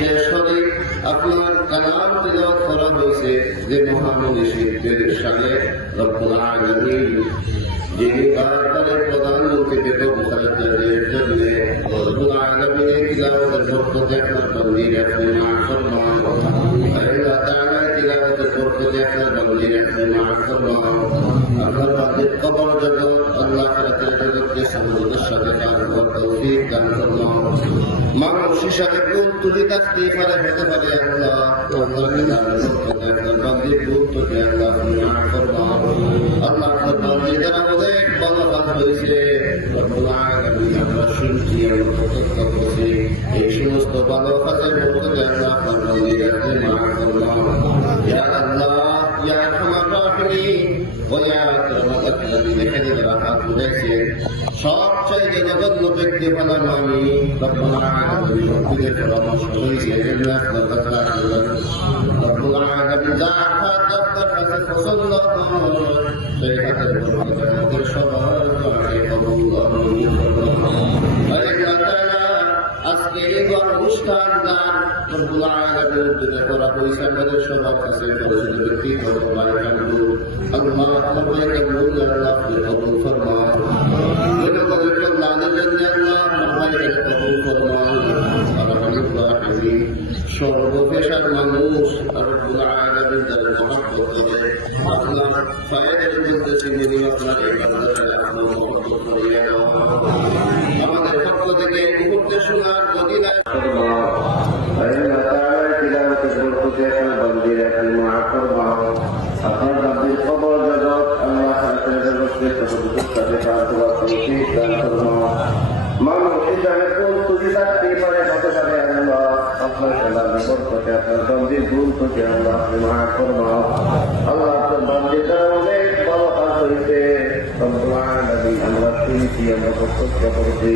শেষ করে আপনার কালাম তেলাওয়াত করা হয়েছে যে মহামনীষীদের সাথে রব্বুল আলামিন যিনি বারবারে প্রধানমন্ত্রী বেগম খালেদা জিয়ার জন্য রব্বুল আলামিনের তিলাওয়াতের বরকতে আপনার বন্দীর আপনি মাফ ফরমান। আল্লাহ তাআলা তিলাওয়াতের বরকতে আপনার বন্দীর আপনি মাফ ফরমান। আপনার বান্দির কবর জগৎ আল্লাহ আখিরাতের জগৎকে সামুদ্রের সাথে পার করার তৌফিক দান ফরমান। মানুষ হিসাবে কোন তুলি থাকতে পারে হতে পারে আল্লাহ আপনার বান্দির গুরুত্বকে আল্লাহ আপনি মাফ ফরমান। আল্লাহ আপনার বান্দির দ্বারা অনেক ভালো কাজ হয়েছে রব্বুল আলামিন আমরা শুনছি আমরা প্রত্যক্ষ করছি এই সমস্ত ভালো কাজের বরকতে আল্লাহ আপনার বান্দিরকে মাফ ফরমান। ইয়া আল্লাহ ইয়া আরহামার রাহিমিন ওয়া ইয়া আকরামাল আকরামিন এখানে যারা হাত তুলেছে সবচাইতে নগণ্য ব্যক্তি বানানো আমি রব্বুল আলামিন সবচেয়ে পরামর্শ করেছি এজন্য আপনার কাছে আসলাম। রব্বুল আলামিন যা হাত আপনার কাছে পছন্দ সেই হাতের বরকতে আমাদের সবার দোয়াকে কবুল করুন। আল্লাহ তাআলা আজকে এই অনুষ্ঠান দান রব্বুল আলামিনের উদ্দেশ্যে করা হয়েছে আমাদের সবার কাছে পরিচিত ব্যক্তি আল্লাহ আপনাকে কবুল আল্লাহ কবুল ফরমান। সর্বপেশার মানুষ রব্বুল আলামিন যারা মহব্বত করে আপনার ফায়দার মধ্যে তিনি আপনার ইবাদতকে আপনি মহব্বত করিয়ে দাও। আমাদের পক্ষ থেকে এই মুহূর্তে শোনার মদিনায় আপনার বান্দির কবর জগৎ আল্লাহ আখিরাতের জগৎকে সামুদ্রের সাথে পার করার তৌফিক দান ফরমান। মানুষ হিসাবে কোন তুলি থাকতে পারে হতে পারে আল্লাহ আপনার খেলার বরকতে আপনার বান্দির গুরুত্বকে আল্লাহ আপনি মাফ ফরমান। আল্লাহ আপনার বান্দির দ্বারা অনেক ভালো কাজ হয়েছে রব্বুল আলামিন আমরা শুনছি আমরা প্রত্যক্ষ করছি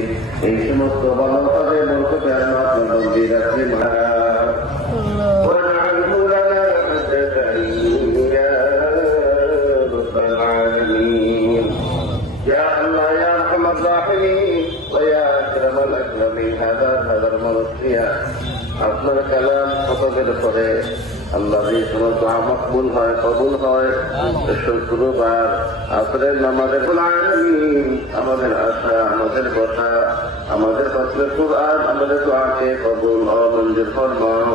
এই সমস্ত ভালো কাজের বরকতে আল্লাহ আপনার বান্দির আপনি মাফ আপনার কালাম খতমের পরে আল্লাহ যে কোনো দোয়া মকবুল হয় কবুল হয় শুক্রবার আসরের নামাজের আমাদের আশা আমাদের কথা আমাদের পত্রের কুরআন আমাদের দোয়াকে কবুল ও মঞ্জুর ফরমাও।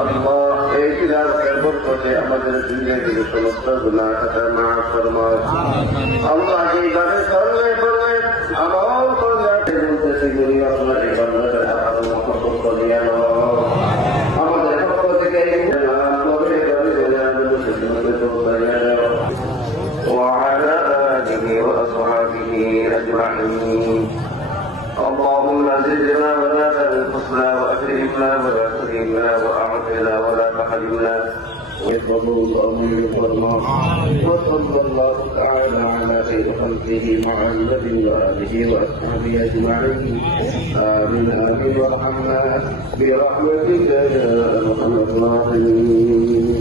আল্লাহ এই তিলাওয়াতের বরকতে আমাদের জিন্দেগির সমস্ত গুনাহ খাতা মাফ ফরমাও। আল্লাহ এইভাবে চললে বলে আমল করলে বলতেছি গুলি আপনার এই বান্দাদের হাত মহব্বত করিয়া নাও। আমাদের পক্ষ থেকে وعلى آله وأصحابه أجمعين. اللهم زدنا ولا تنقصنا وأكرمنا ولا تهنا وأعطنا ولا تحرمنا وصلى الله تعالى على خير خلقه محمد وآله وأصحابه أجمعين. آمين آمين وارحمنا برحمتك يا أرحم الراحمين.